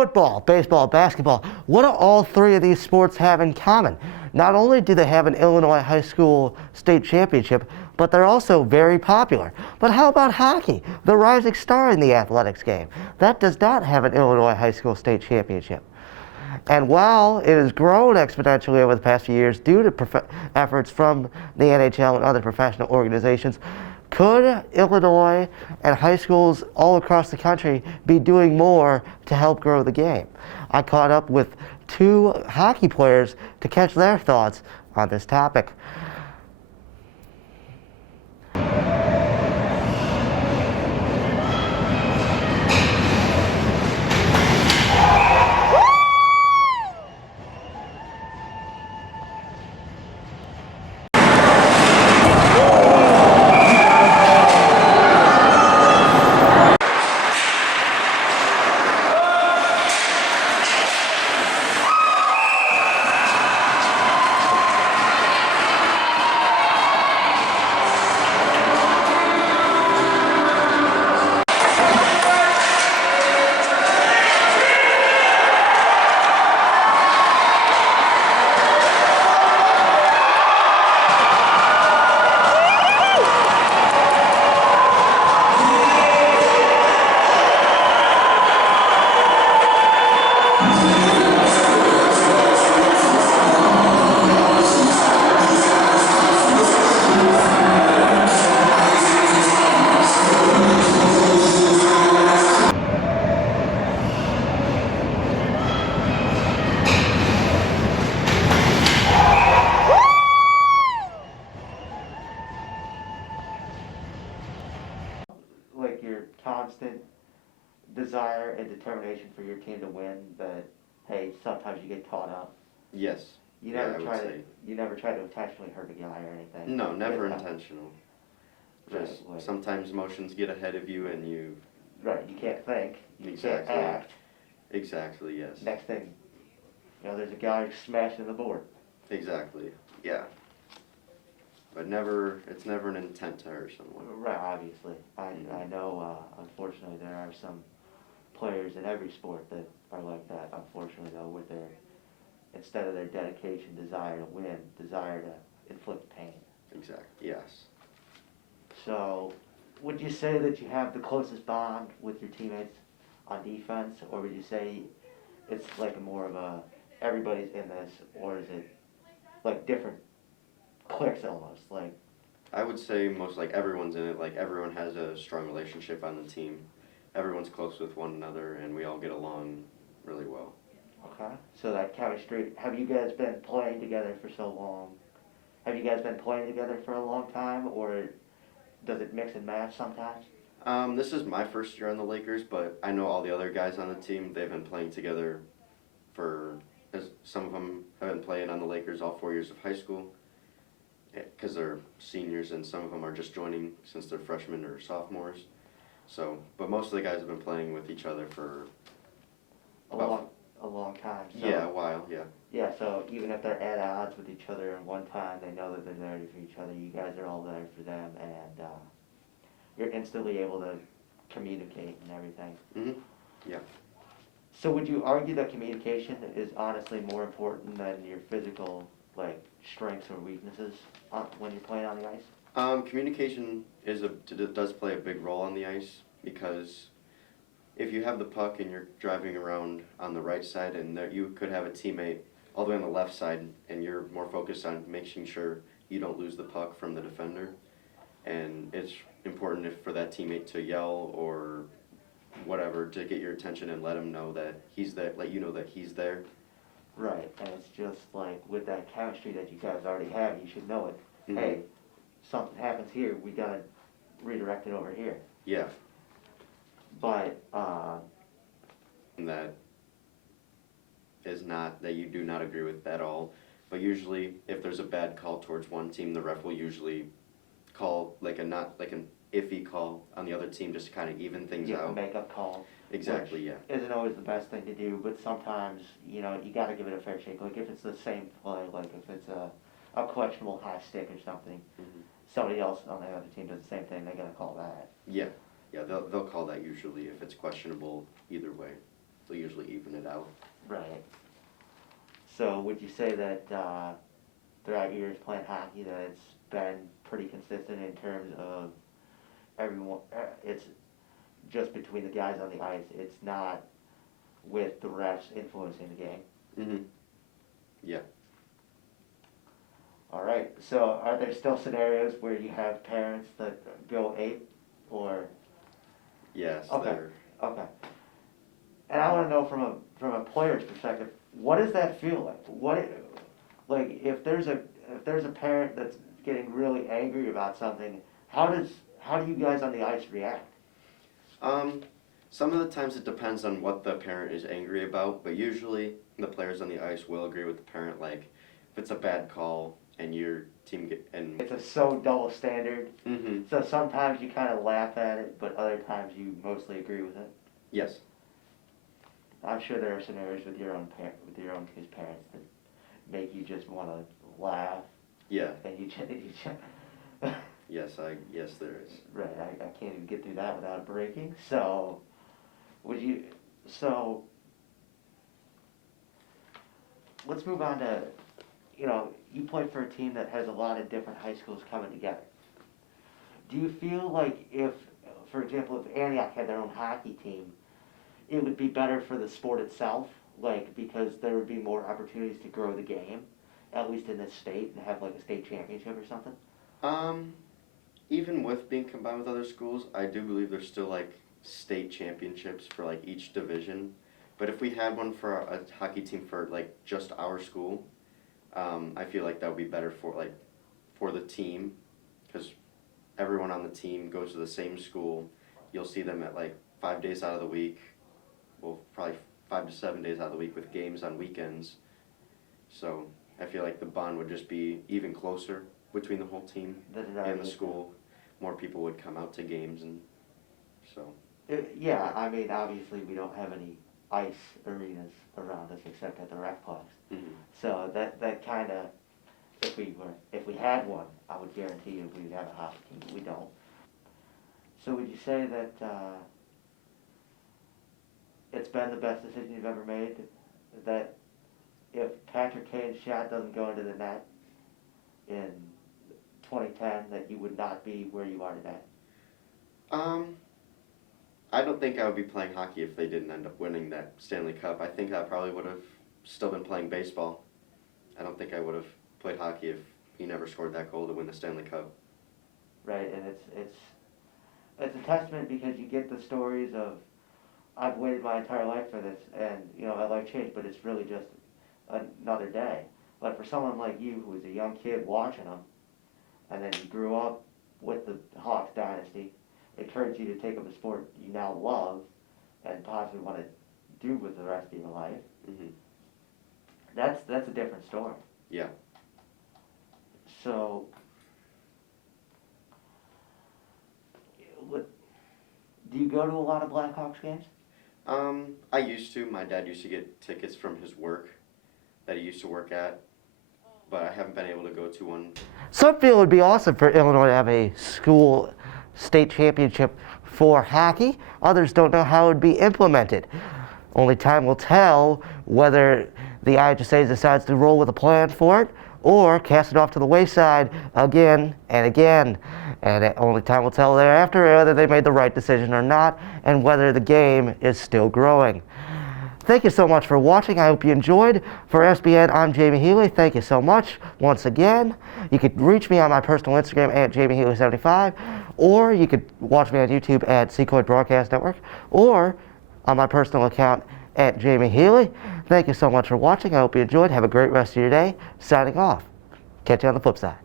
football, baseball, basketball. What do all three of these sports have in common? Not only do they have an Illinois high school state championship, but they're also very popular. But how about hockey, the rising star in the athletics game? That does not have an Illinois high school state championship. And while it has grown exponentially over the past few years due to efforts from the NHL and other professional organizations, could Illinois and high schools all across the country be doing more to help grow the game? I caught up with two hockey players to catch their thoughts on this topic. Like your constant desire and determination for your team to win, that hey, sometimes you get caught up. Yes. You never try to intentionally hurt a guy or anything. No, never intentional. Just right, sometimes emotions get ahead of you and you. Right, you can't think. You Exactly. can't act. Exactly. Yes. Next thing, there's a guy smashing the board. Exactly. Yeah. But never, it's never an intent to hurt someone. Right, obviously. I know, unfortunately, there are some players in every sport that are like that, unfortunately, though, with their, instead of their dedication, desire to win, desire to inflict pain. Exactly, yes. So, would you say that you have the closest bond with your teammates on defense, or would you say it's like more of a, everybody's in this, or is it like different cliques almost, like? I would say most like everyone's in it, like everyone has a strong relationship on the team. Everyone's close with one another and we all get along really well. Okay, so that chemistry, have you guys been playing together for so long? Have you guys been playing together for a long time, or does it mix and match sometimes? This is my first year on the Lakers, but I know all the other guys on the team, they've been playing together for, some of them have been playing on the Lakers all 4 years of high school, because they're seniors, and some of them are just joining since they're freshmen or sophomores. So, but most of the guys have been playing with each other for a long time. So, yeah, a while, yeah. Yeah, so even if they're at odds with each other at one time, they know that they're there for each other. You guys are all there for them, and you're instantly able to communicate and everything. Mm-hmm. Yeah. So would you argue that communication is honestly more important than your physical, like, strengths or weaknesses when you're playing on the ice? Communication does play a big role on the ice, because if you have the puck and you're driving around on the right side and you could have a teammate all the way on the left side and you're more focused on making sure you don't lose the puck from the defender, and it's important for that teammate to yell or whatever to get your attention and let him know that he's there, let you know that he's there. Right, and it's just like with that chemistry that you guys already have, you should know it. Mm-hmm. Hey, something happens here, we gotta redirect it over here. Yeah. But, and that is not, that you do not agree with at all. But usually, if there's a bad call towards one team, the ref will usually call like an iffy call on the other team just to kind of even things out. Make up call. Exactly, yeah. Isn't always the best thing to do, but sometimes, you gotta give it a fair shake. Like if it's the same play, like if it's a questionable high stick or something, Mm-hmm. somebody else on the other team does the same thing, they gotta call that. Yeah, they'll call that usually if it's questionable either way. they'll usually even it out. Right. So would you say that throughout your years playing hockey that it's been pretty consistent in terms of everyone, it's just between the guys on the ice, it's not with the refs influencing the game? Mm-hmm. Yeah. All right, so are there still scenarios where you have parents that go ape, or? Yes. Okay. They're, Okay. And I want to know from a player's perspective, what does that feel like? Like if there's a parent that's getting really angry about something, how do you guys on the ice react? Some of the times it depends on what the parent is angry about, but usually the players on the ice will agree with the parent. Like if it's a bad call and your team It's a so double standard. Mm-hmm. So sometimes you kind of laugh at it, but other times you mostly agree with it. Yes. I'm sure there are scenarios with your own kids' parents that make you just want to laugh, Yeah. and you just Yes. Yes, there is. right. I can't even get through that without breaking. So, So, let's move on to, you play for a team that has a lot of different high schools coming together. Do you feel like if, for example, if Antioch had their own hockey team, it would be better for the sport itself, like because there would be more opportunities to grow the game, at least in this state, and have like a state championship or something? Even with being combined with other schools, I do believe there's still like state championships for like each division. But if we had one for a hockey team for like just our school, I feel like that would be better for the team, because everyone on the team goes to the same school. You'll see them at like 5 days out of the week, well, probably 5 to 7 days out of the week with games on weekends. So I feel like the bond would just be even closer between the whole team and the school. More people would come out to games, and so. Yeah, I mean, obviously we don't have any ice arenas around us except at the Recplex. Mm-hmm. So that kind of, if we had one, I would guarantee you we would have a hockey team, but we don't. So would you say that it's been the best decision you've ever made? That if Patrick Kane's shot doesn't go into the net in 2010, that you would not be where you are today? I don't think I would be playing hockey if they didn't end up winning that Stanley Cup. I think I probably would have still been playing baseball. I don't think I would have played hockey if he never scored that goal to win the Stanley Cup. Right, and it's a testament because you get the stories of, I've waited my entire life for this, and my life changed, but it's really just another day. But for someone like you who was a young kid watching them, and then you grew up with the Hawks dynasty, encouraged you to take up a sport you now love and possibly want to do with the rest of your life. Mm-hmm. That's a different story. Yeah. So, do you go to a lot of Blackhawks games? I used to. My dad used to get tickets from his work that he used to work at, but I haven't been able to go to one. Some feel it would be awesome for Illinois to have a school state championship for hockey. Others don't know how it would be implemented. Only time will tell whether the IHSA decides to roll with a plan for it or cast it off to the wayside again and again. And only time will tell thereafter whether they made the right decision or not and whether the game is still growing. Thank you so much for watching. I hope you enjoyed. For SBN, I'm Jamie Healy. Thank you so much once again. You could reach me on my personal Instagram at JamieHealy75, or you could watch me on YouTube at Sequoia Broadcast Network, or on my personal account at Jamie Healy. Thank you so much for watching. I hope you enjoyed. Have a great rest of your day. Signing off. Catch you on the flip side.